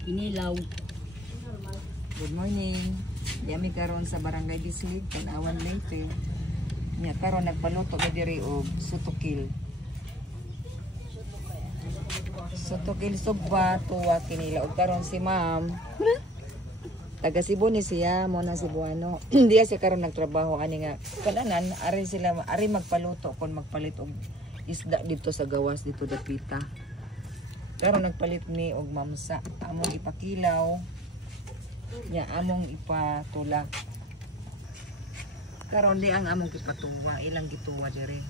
Kinilaw. Good morning. Yami karon sa Barangay Bislig, Tanawan Leyte. Nya karon nagpaluto ga diri og sutokil. Sutokil sugba tuwa kinilaw og karon si Ma'am. Taga Cebu ni siya, mo na Cebuano. Diya siya karon nagtrabaho ani nga kananan ari magpaluto kon magpalit og isda dito sa gawas dito dapita. Karon nagpalit ni og mamsa, among ipakilaw. Nya among ipatula. Karon di ang among ipatuwa, ilang gituwa dire.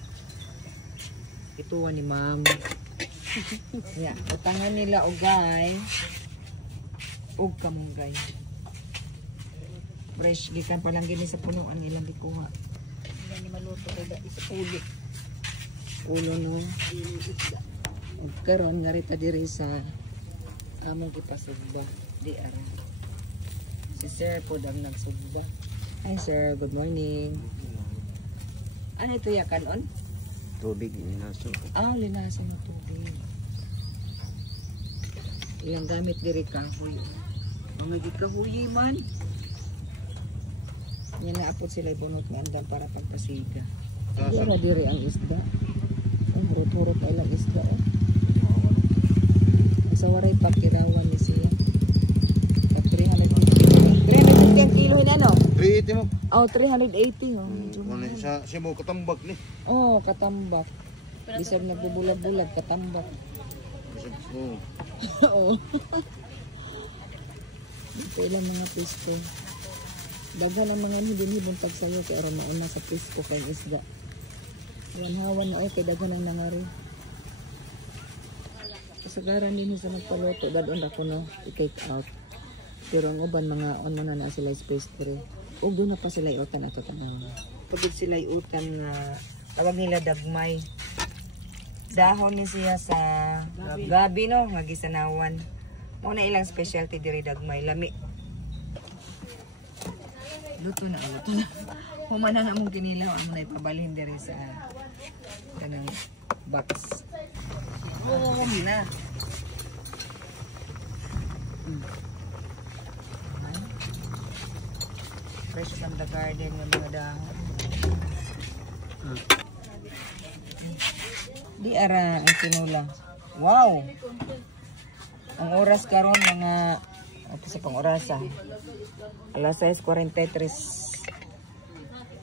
Gituwa ni Ma'am. Nya utangan nila og gay. Og kamunggay. Fresh gikan pa lang gini sa punuan ilang gikuha. Hindi maluto kay isa uli. Ulo no. Og karon ngarita diri sa among gipasugba di ara. Si Sir po ang nagsugba. Hi Sir, good morning. Ano ito yakan on? Tubig linaso. Ah, linaso ng tubig. Ilang gamit diri kahoy. Mga gikahoy man. Yan na apot sila ibunot ni andam para pagpasiga. Diyan na diri ang isda. Ang hurot-hurot na ilang isda. Sa waray pakirawan ni siya. 350 ang kilo na no? 380 mo. Oh, 380 oh. Kung siya mo katambak ni. Oh, katambak. Bisag nagbubulag-bulag, katambak. Oo. Oo. Ito ilang mga pisto. Daghan ang mga hibon-hibon pagsayo kay aron mauna sa pisto kay isda. Hawan na ay kay daghan ang nangari. Kasagaran din sa nagpaluto, dadon ako no, i-take out. Pero ang uban mga on mo na sila space pre. O doon na pa sila iutan ato tanang. Pagod sila iutan na tawag nila dagmay. Dahon ni siya sa gabi no, nga gisanawan. Mo na ilang specialty diri dagmay lami. Luto na. Humana na mong kinilaw amo na ipabalhin diri sa kanang box. Oo, na. Fresh from the garden yung mga dahon. Di ara ang tinula. Wow! Ang oras karon mga sa pang orasa. Alas 6:43.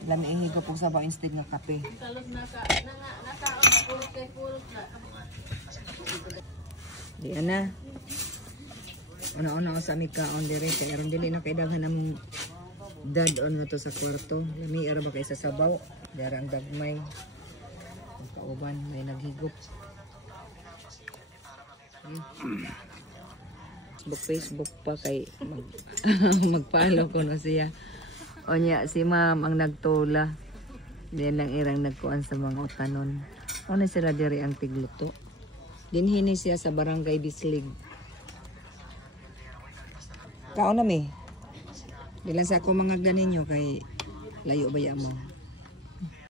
Lami ihigo po sa ba instead ng kape. Di ana. Una-una ko sa amig kaon dire kay aron dili na kay daghan namong dad on nga to sa kwarto. Lami ara ba kay sa sabaw. Dara ang dagmay. Ang kauban may naghigop. Facebook pa kay magpalo ko na siya. O niya, si Ma'am ang nagtula. Diyan lang irang nagkuan sa mga utanon. Ano sila diri ang tigluto. Dinhini siya sa Barangay Bislig. Kaon na mi. Bilang sa ako mga ganinyo kay layo ba mo.